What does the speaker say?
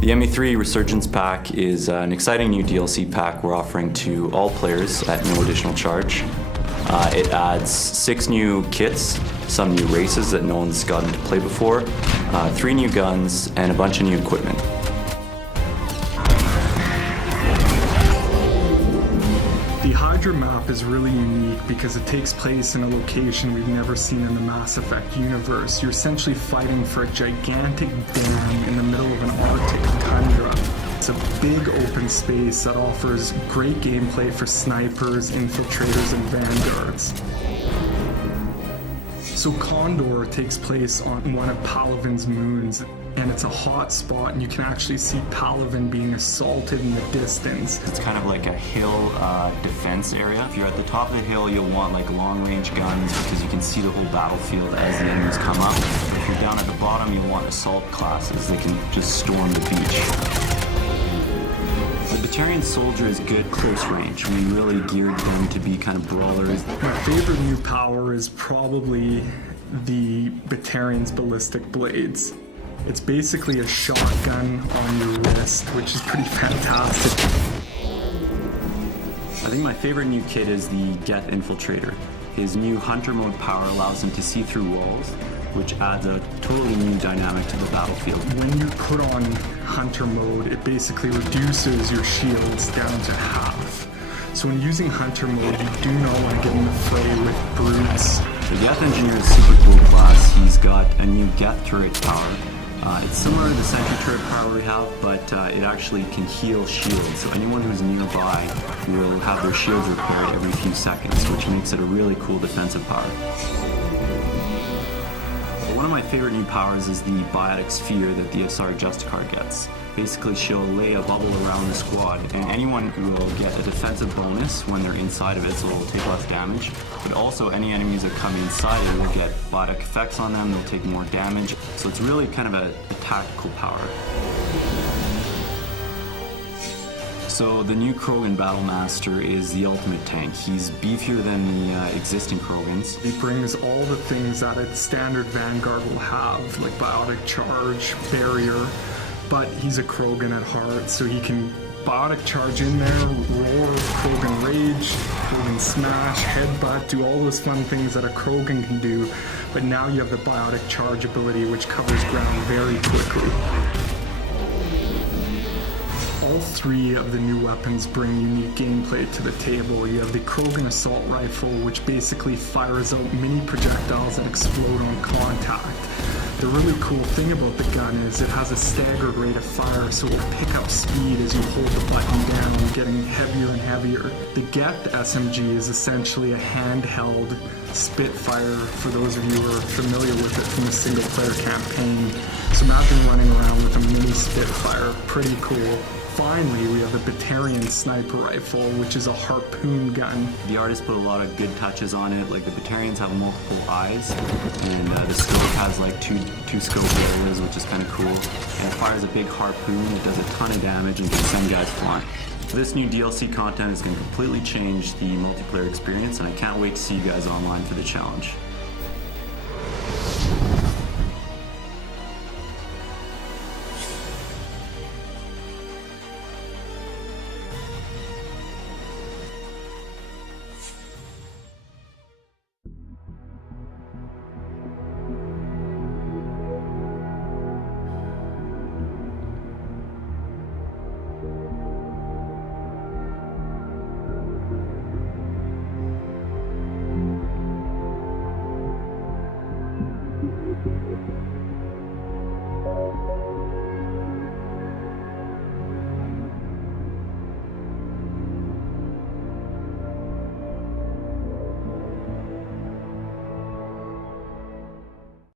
The ME3 Resurgence pack is an exciting new DLC pack we're offering to all players at no additional charge. It adds 6 new kits, some new races that no one's gotten to play before, 3 new guns, and a bunch of new equipment. The Hydra map is really unique because it takes place in a location we've never seen in the Mass Effect universe. You're essentially fighting for a gigantic dam in the middle of an Arctic tundra. It's a big open space that offers great gameplay for snipers, infiltrators, and vanguards. So Condor takes place on one of Palaven's moons, and it's a hot spot, and you can actually see Palaven being assaulted in the distance. It's kind of like a hill defense area. If you're at the top of the hill, you'll want like long-range guns because you can see the whole battlefield as the enemies come up. If you're down at the bottom, you'll want assault classes. They can just storm the beach. The Batarian soldier is good close range. We really geared them to be kind of brawlers. My favorite new power is probably the Batarian's ballistic blades. It's basically a shotgun on your wrist, which is pretty fantastic. I think my favorite new kit is the Geth Infiltrator. His new hunter mode power allows him to see through walls, which adds a totally new dynamic to the battlefield. When you put on hunter mode, it basically reduces your shields down to half. So when using hunter mode, you do not want to get in the fray with brutes. The Geth Engineer is super cool class. He's got a new Geth turret power. It's similar to the sentry turret power we have, but it actually can heal shields. So anyone who's nearby will have their shields repaired every few seconds, which makes it a really cool defensive power. One of my favorite new powers is the Biotic Sphere that the SR Justicar gets. Basically, she'll lay a bubble around the squad, and anyone will get a defensive bonus when they're inside of it, so they'll take less damage. But also, any enemies that come inside it will get biotic effects on them, they'll take more damage. So it's really kind of a tactical power. So the new Krogan Battlemaster is the ultimate tank. He's beefier than the existing Krogans. He brings all the things that a standard Vanguard will have, like biotic charge, barrier, but he's a Krogan at heart, so he can biotic charge in there, roar, Krogan rage, Krogan smash, headbutt, do all those fun things that a Krogan can do, but now you have the biotic charge ability, which covers ground very quickly. All 3 of the new weapons bring unique gameplay to the table. You have the Krogan Assault Rifle, which basically fires out mini projectiles that explode on contact. The really cool thing about the gun is it has a staggered rate of fire, so it will pick up speed as you hold the button down, getting heavier and heavier. The Geth SMG is essentially a handheld Spitfire, for those of you who are familiar with it from the single-player campaign. So imagine running around with a mini Spitfire, pretty cool. Finally, we have the Batarian Sniper Rifle, which is a harpoon gun. The artist put a lot of good touches on it. Like the Batarians have multiple eyes, and the scope has like two scope areas, which is kind of cool. And it fires a big harpoon. It does a ton of damage and can send guys flying. This new DLC content is going to completely change the multiplayer experience, and I can't wait to see you guys online for the challenge.